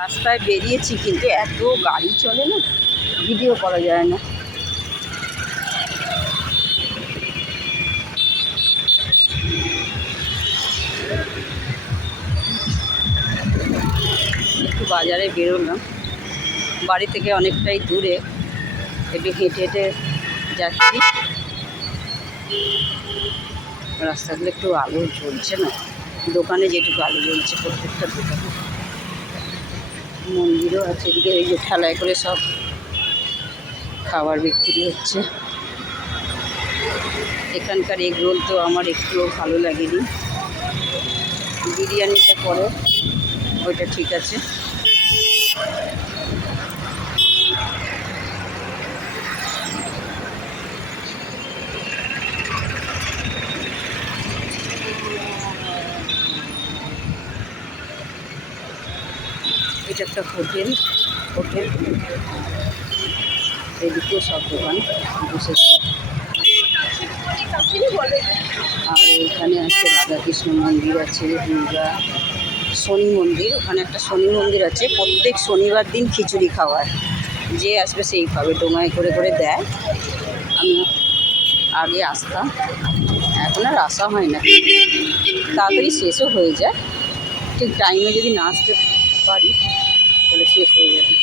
রাস্তায় বেরিয়েছি কিন্তু এত গাড়ি চলে না, ভিডিও করা যায় না। একটু বাজারে বেরোলাম, বাড়ি থেকে অনেকটাই দূরে একটু হেঁটে হেঁটে যাচ্ছি। রাস্তাগুলো একটু আলো জ্বলছে না, দোকানে যেটুকু আলো জ্বলছে প্রত্যেকটা দোকানে। মন্দিরও আছে, এদিকে এই যে ঠেলায় করে সব খাবার বিক্রি হচ্ছে। এখানকার এগ রোল তো আমার একটুও ভালো লাগেনি। বিরিয়ানিটা করো, ওইটা ঠিক আছে। এটা একটা হোটেল হোটেল। এদিকেও সব দোকান আর এখানে আছে রাধাকৃষ্ণ মন্দির আছে, দুর্গা শনি মন্দির। ওখানে একটা শনি মন্দির আছে, প্রত্যেক শনিবার দিন খিচুড়ি খাওয়ায় যে আসবে সেই খাবে ডোঙায় করে করে দেয়। আমি আগে আসতাম। এখন আর আসা হয় না। তাড়াতাড়ি শেষও হয়ে যায়। ঠিক টাইমে যদি না আসতে তাহলে শেষ হয়ে যাবে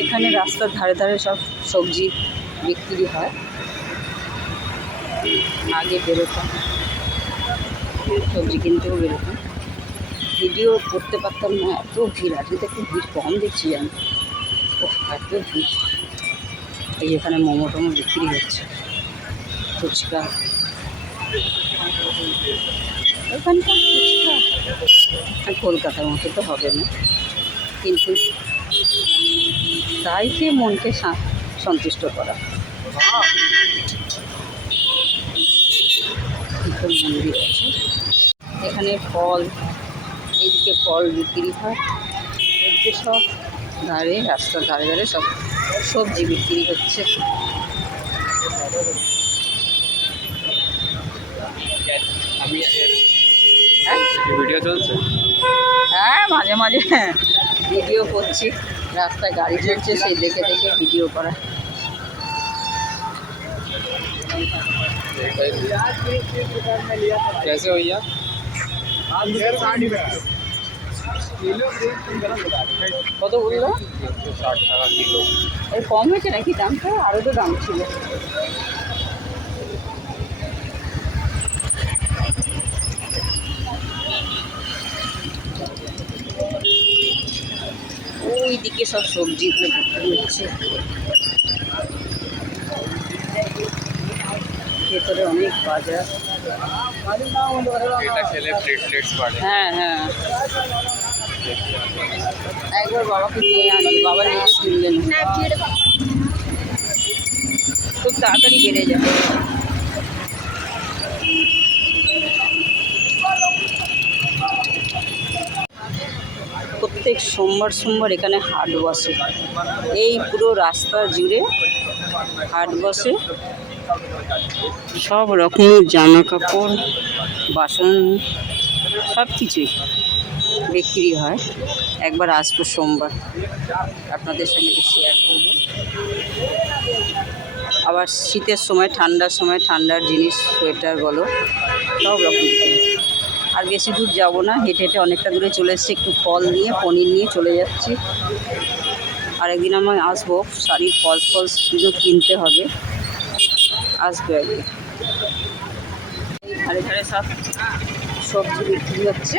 এখানে রাস্তার ধারে ধারে সব সবজি বিক্রি হয়। আগে বেরোতাম। সবজি কিনতেও বেরোতাম। ভিডিও করতে পারতাম না, এত ভিড়, আজকে তো একটু ভিড় কম দেখছি আমি এত ভিড়। এই এখানে মোমো টোমো বিক্রি হচ্ছে। ফুচকা। ওখানকার ফুচকা। আর কলকাতার মতো তো হবে না। কিন্তু তাই খেয়ে মনকে সন্তুষ্ট করা একটা মন্দির আছে এখানে ফল এইদিকে ফল বিক্রি হয়। এদিকে সব ধারে রাস্তার ধারে ধারে সব সবজি বিক্রি হচ্ছে। ভিডিও চলছে? হ্যাঁ মাঝে মাঝে ভিডিও করছি। রাস্তায় গাড়ি চলছে সেই দেখে দেখে ভিডিও করা। कैसे भैया কত বললো ষাট টাকা কিলো এই কম হয়েছে নাকি দামটা আরও তো দাম ছিল ওই দিকে সব সবজিগুলো বিক্রি হচ্ছে ভেতরে অনেক বাজার এটা খেলে প্লেটলেটস বাড়ে হ্যাঁ হ্যাঁ একবার বাবাকে নিয়ে আনি বাবা নেক্সট কিনলেন খুব তাড়াতাড়ি বেড়ে যাবে প্রত্যেক সোমবার সোমবার এখানে হাট বসে। এই পুরো রাস্তা জুড়ে হাট বসে। সব রকমের জামা কাপড় বাসন সব কিছুই বিক্রি হয়। একবার আসব সোমবার। আপনাদের সঙ্গে একটু শেয়ার করব। আবার শীতের সময়, ঠান্ডার সময়, ঠান্ডার জিনিস, সোয়েটার বলো, সব রকম। আর বেশি দূর যাব না, হেঁটে হেঁটে অনেকটা দূরে চলে এসেছি, একটু ফল নিয়ে, পনির নিয়ে চলে যাচ্ছি। আর একদিন আমি আসব, শাড়ির ফলস ফলস কিছু কিনতে হবে। আসব একদিন ধারে ধারে সব সবজি বিক্রি হচ্ছে।